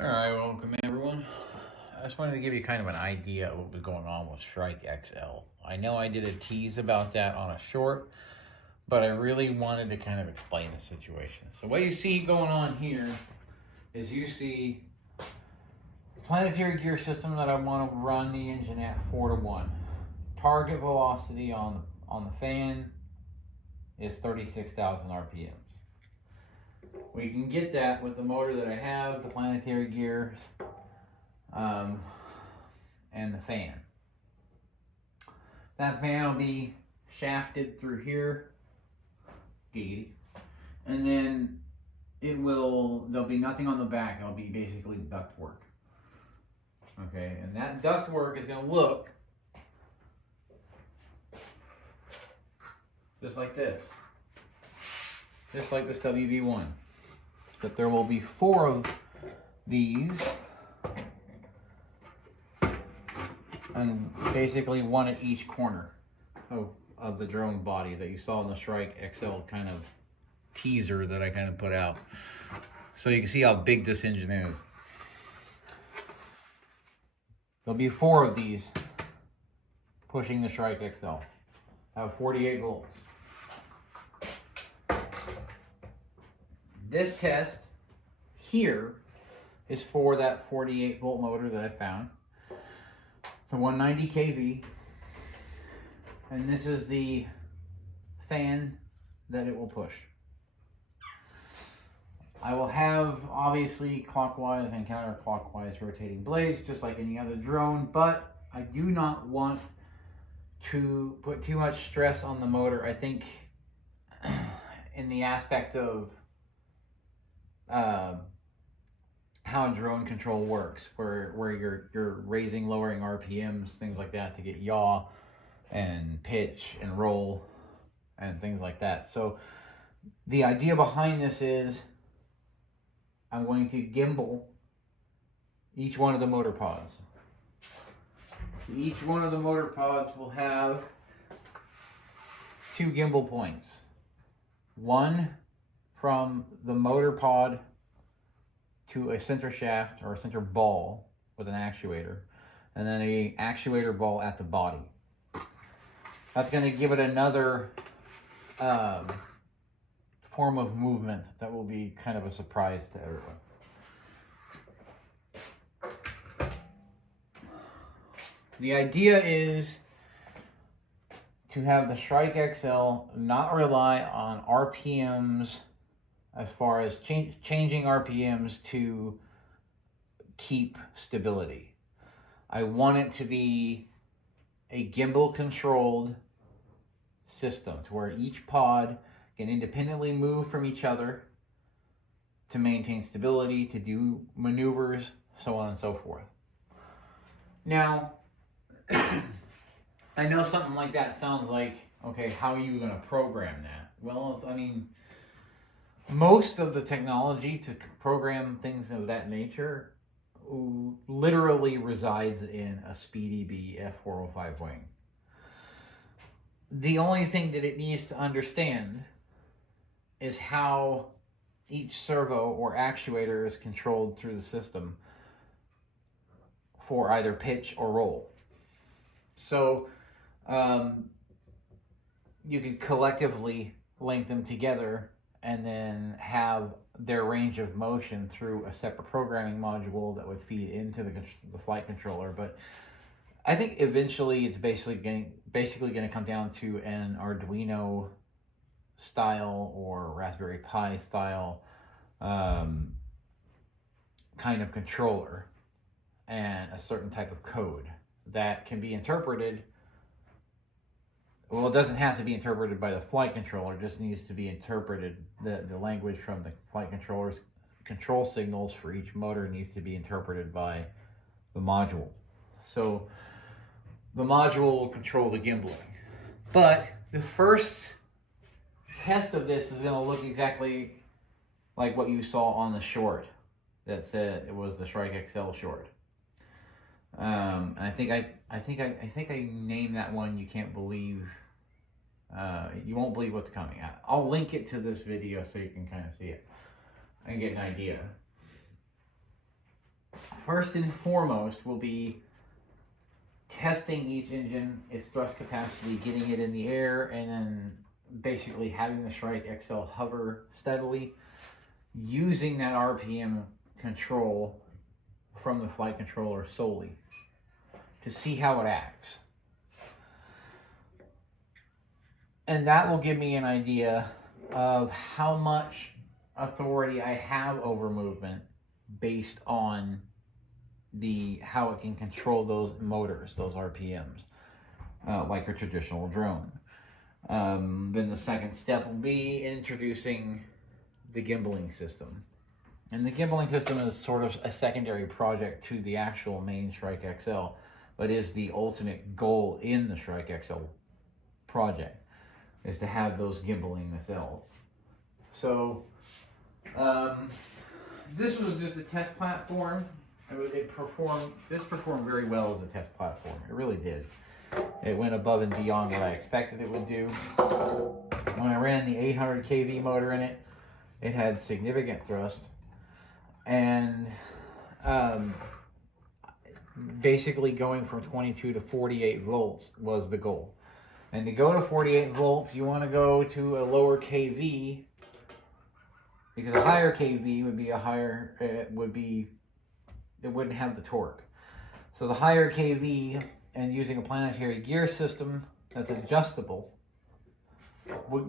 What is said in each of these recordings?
Alright, welcome everyone. I just wanted to give you kind of an idea of what was going on with Shrike XL. I know I did a tease about that on a short, but I really wanted to kind of explain the situation. So what you see going on here is you see the planetary gear system that I want to run the engine at 4-to-1. Target velocity on the fan is 36,000 RPMs. We can get that with the motor that I have, the planetary gears, and the fan. That fan will be shafted through here, and then there'll be nothing on the back. It'll be basically duct work. Okay, and that duct work is going to look just like this. Just like this WV1. But there will be 4 of these, and basically 1 at each corner of the drone body that you saw in the Shrike XL kind of teaser that I kind of put out. So you can see how big this engine is. There'll be 4 of these pushing the Shrike XL. Have 48 volts. This test here is for that 48 volt motor that I found, the 190 kV, and this is the fan that it will push. I will have obviously clockwise and counterclockwise rotating blades just like any other drone, but I do not want to put too much stress on the motor. I think in the aspect of how drone control works, where you're raising, lowering RPMs, things like that to get yaw and pitch and roll and things like that. So the idea behind this is I'm going to gimbal each one of the motor pods. So each one of the motor pods will have 2 gimbal points. One from the motor pod to a center shaft or a center ball with an actuator, and then a actuator ball at the body. That's going to give it another form of movement that will be kind of a surprise to everyone. The idea is to have the Shrike XL not rely on RPMs as far as changing RPMs to keep stability. I want it to be a gimbal controlled system to where each pod can independently move from each other to maintain stability, to do maneuvers, so on and so forth. Now, I know something like that sounds like, okay, how are you going to program that? Well, I mean, most of the technology to program things of that nature literally resides in a SpeedyBee F405 wing. The only thing that it needs to understand is how each servo or actuator is controlled through the system for either pitch or roll. So you could collectively link them together and then have their range of motion through a separate programming module that would feed into the flight controller. But I think eventually it's basically going to come down to an Arduino style or Raspberry Pi style kind of controller and a certain type of code that can be interpreted. Well, it doesn't have to be interpreted by the flight controller, it just needs to be interpreted. The language from the flight controller's control signals for each motor needs to be interpreted by the module. So the module will control the gimbaling. But the first test of this is going to look exactly like what you saw on the short that said it was the Shrike XL short. And I think I named that one "You Can't Believe." You won't believe what's coming. I'll link it to this video so you can kind of see it and get an idea. first and foremost will be testing each engine, its thrust capacity, getting it in the air, and then basically having the Shrike XL hover steadily, using that RPM control from the flight controller solely to see how it acts. And that will give me an idea of how much authority I have over movement based on how it can control those motors, those RPMs, like a traditional drone. Then the second step will be introducing the gimbaling system. And the gimbaling system is sort of a secondary project to the actual main Shrike XL, but is the ultimate goal in the Shrike XL project, is to have those gimbaling nacelles. So this was just a test platform. This performed very well as a test platform. It really did. It went above and beyond what I expected it would do. When I ran the 800 kV motor in it, it had significant thrust. And basically going from 22 to 48 volts was the goal. And to go to 48 volts, you want to go to a lower kV, because a higher kV would be it wouldn't have the torque. So the higher kV, and using a planetary gear system that's adjustable,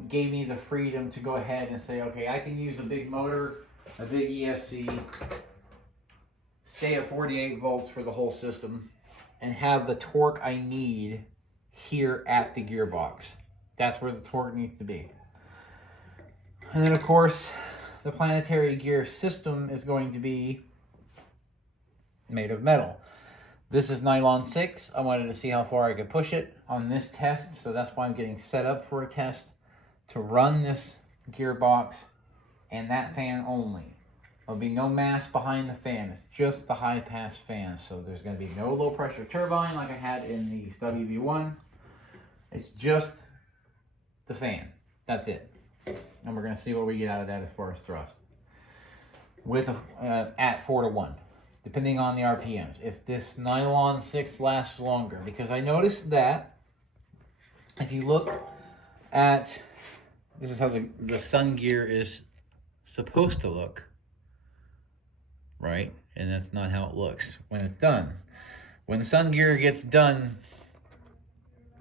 gave me the freedom to go ahead and say, okay, I can use a big motor, a big ESC, stay at 48 volts for the whole system, and have the torque I need here at the gearbox. That's where the torque needs to be. And then of course, the planetary gear system is going to be made of metal. This is nylon 6. I wanted to see how far I could push it on this test, so that's why I'm getting set up for a test to run this gearbox and that fan only. There'll be no mass behind the fan. It's just the high pass fan. So there's going to be no low pressure turbine like I had in the WV1. It's just the fan. That's it. And we're going to see what we get out of that as far as thrust. With at 4 to 1. Depending on the RPMs. If this nylon 6 lasts longer. Because I noticed that if you look at, this is how the sun gear is supposed to look, right? And that's not how it looks when it's done. When the sun gear gets done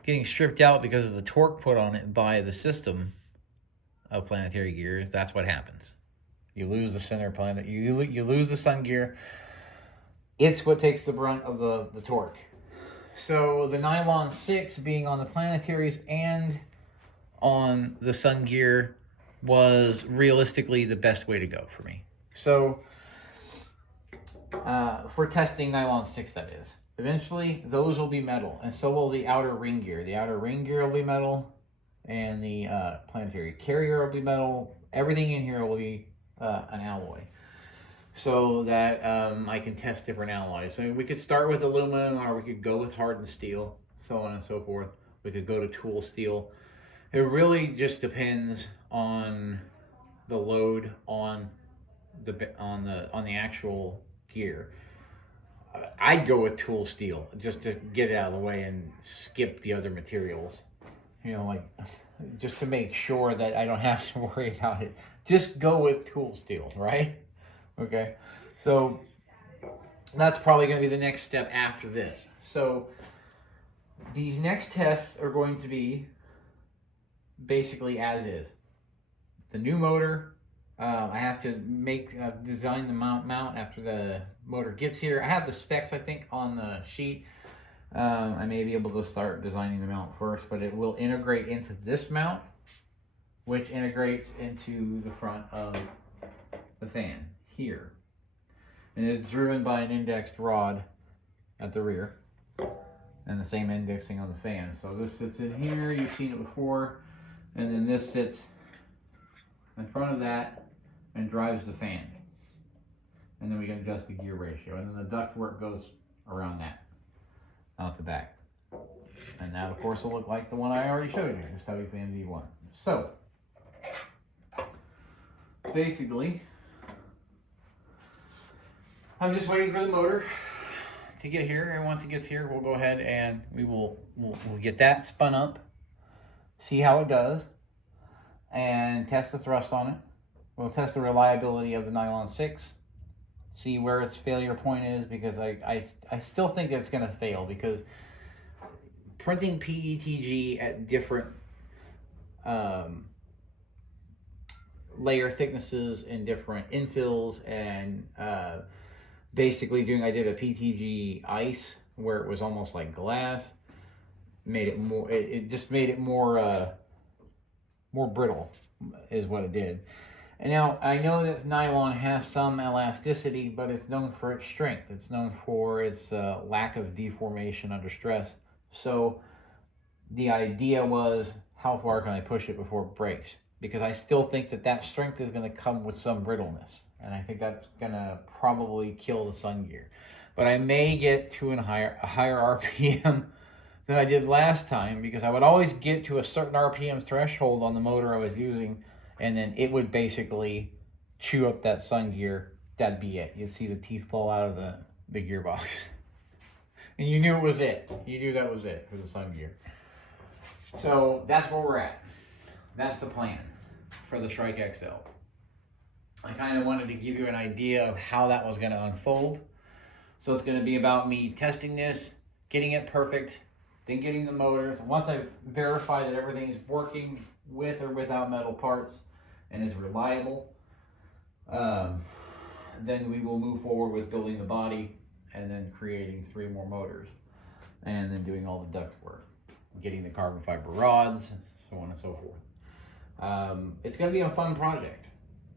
getting stripped out because of the torque put on it by the system of planetary gears, that's what happens. You lose the center planet, you lose the sun gear. It's what takes the brunt of the torque. So the nylon 6 being on the planetaries and on the sun gear was realistically the best way to go for me. So for testing nylon 6, that is. Eventually those will be metal, and so will the outer ring gear. The outer ring gear will be metal, and the planetary carrier will be metal. Everything in here will be an alloy, so that I can test different alloys. So we could start with aluminum, or we could go with hardened steel, so on and so forth. We could go to tool steel. It really just depends on the load on the actual gear. I'd go with tool steel just to get it out of the way and skip the other materials. You know, like just to make sure that I don't have to worry about it. Just go with tool steel, right? Okay, so that's probably going to be the next step after this. So these next tests are going to be basically as is. The new motor, I have to design the mount after the motor gets here. I have the specs, I think, on the sheet. I may be able to start designing the mount first, but it will integrate into this mount, which integrates into the front of the fan here, and is driven by an indexed rod at the rear, and the same indexing on the fan. So this sits in here, you've seen it before, and then this sits in front of that and drives the fan, and then we can adjust the gear ratio, and then the ductwork goes around that out the back, and that of course will look like the one I already showed you, this WFan V1. So basically, I'm just waiting for the motor to get here, and once it gets here, we'll go ahead and we'll get that spun up, see how it does, and test the thrust on it. We'll test the reliability of the nylon 6, see where its failure point is, because I still think it's going to fail, because printing PETG at different layer thicknesses and different infills, and basically I did a PTG ice where it was almost like glass, made it more, it just made it more brittle is what it did. And now I know that nylon has some elasticity, but it's known for its strength. It's known for its lack of deformation under stress. So the idea was, how far can I push it before it breaks? Because I still think that strength is going to come with some brittleness. And I think that's going to probably kill the sun gear. But I may get to a higher RPM than I did last time, because I would always get to a certain RPM threshold on the motor I was using, and then it would basically chew up that sun gear. That'd be it. You'd see the teeth fall out of the gearbox. And you knew it was it. You knew that was it for the sun gear. So that's where we're at. That's the plan for the Shrike XL. I kind of wanted to give you an idea of how that was going to unfold. So it's going to be about me testing this, getting it perfect, then getting the motors. Once I verify that everything's working with or without metal parts and is reliable, then we will move forward with building the body and then creating 3 more motors, and then doing all the duct work, getting the carbon fiber rods, so on and so forth. It's going to be a fun project.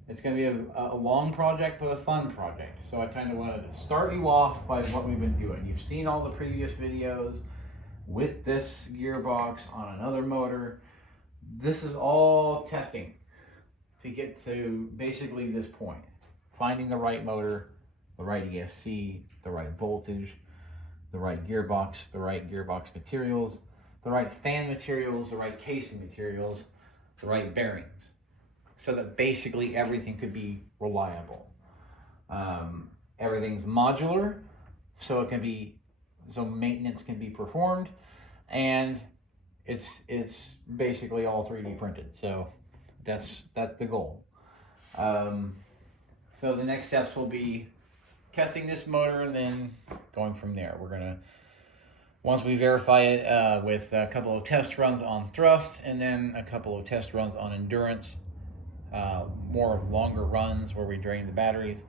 It's going to be a long project, but a fun project. So I kind of wanted to start you off by what we've been doing. You've seen all the previous videos with this gearbox on another motor. This is all testing to get to basically this point. Finding the right motor, the right ESC, the right voltage, the right gearbox materials, the right fan materials, the right casing materials, the right bearings, so that basically everything could be reliable. Everything's modular, so maintenance can be performed, and it's basically all 3D printed. So that's the goal. So the next steps will be testing this motor and then going from there. We're gonna, once we verify it with a couple of test runs on thrust, and then a couple of test runs on endurance, more longer runs where we drain the batteries.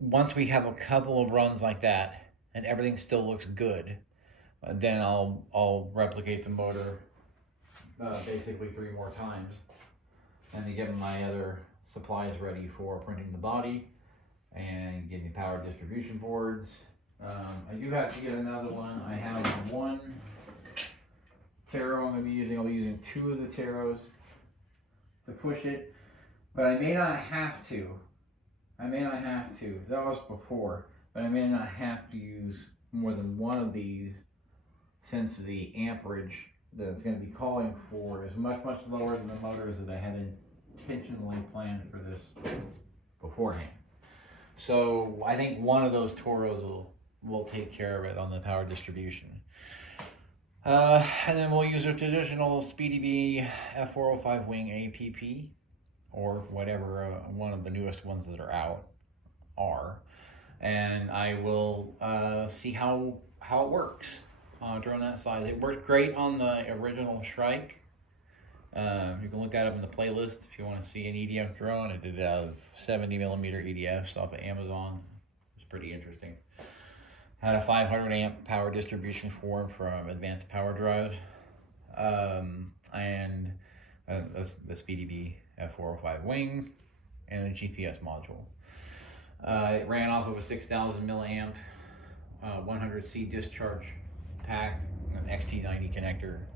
Once we have a couple of runs like that and everything still looks good, then I'll replicate the motor basically 3 more times, and then get my other supplies ready for printing the body and getting power distribution boards. I do have to get another one. I have one taro I'm going to be using. I'll be using 2 of the taros to push it, but I may not have to. That was before, but I may not have to use more than one of these, since the amperage that it's going to be calling for is much lower than the motors that I had intentionally planned for this beforehand. So I think one of those Toros will take care of it on the power distribution. And then we'll use a traditional Speedy Bee F405 wing APP, or whatever one of the newest ones that are out are. And I will see how it works drone that size. It worked great on the original Shrike. You can look that up in the playlist if you want to see an EDF drone. I did 70mm EDFs off of Amazon. It was pretty interesting. Had a 500 amp power distribution form from Advanced Power Drives, and the Speedy Bee F405 wing, and a GPS module. It ran off of a 6,000 milliamp 100C discharge pack, an XT90 connector.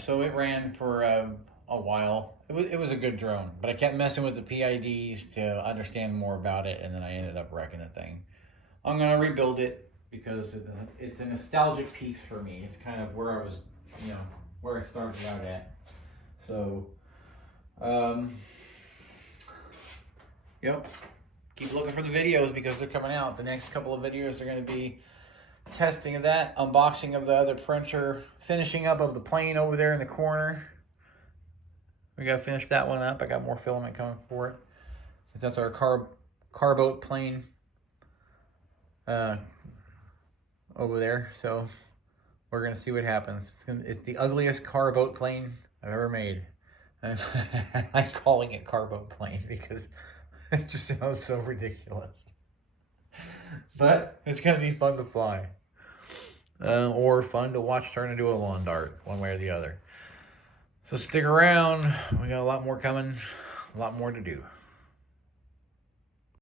So it ran for a while. It was a good drone, but I kept messing with the PIDs to understand more about it, and then I ended up wrecking the thing. I'm gonna rebuild it because it's a nostalgic piece for me. It's kind of where I was, where I started out at. So, Yep. Keep looking for the videos because they're coming out. The next couple of videos are going to be testing of that, unboxing of the other printer, finishing up of the plane over there in the corner. We got to finish that one up. I got more filament coming for it. That's our car boat plane over there. So we're going to see what happens. It's the ugliest car boat plane I've ever made. And I'm calling it car boat plane because it just sounds so ridiculous. But it's going to be fun to fly. Or fun to watch turn into a lawn dart, one way or the other. So stick around. We got a lot more coming, a lot more to do.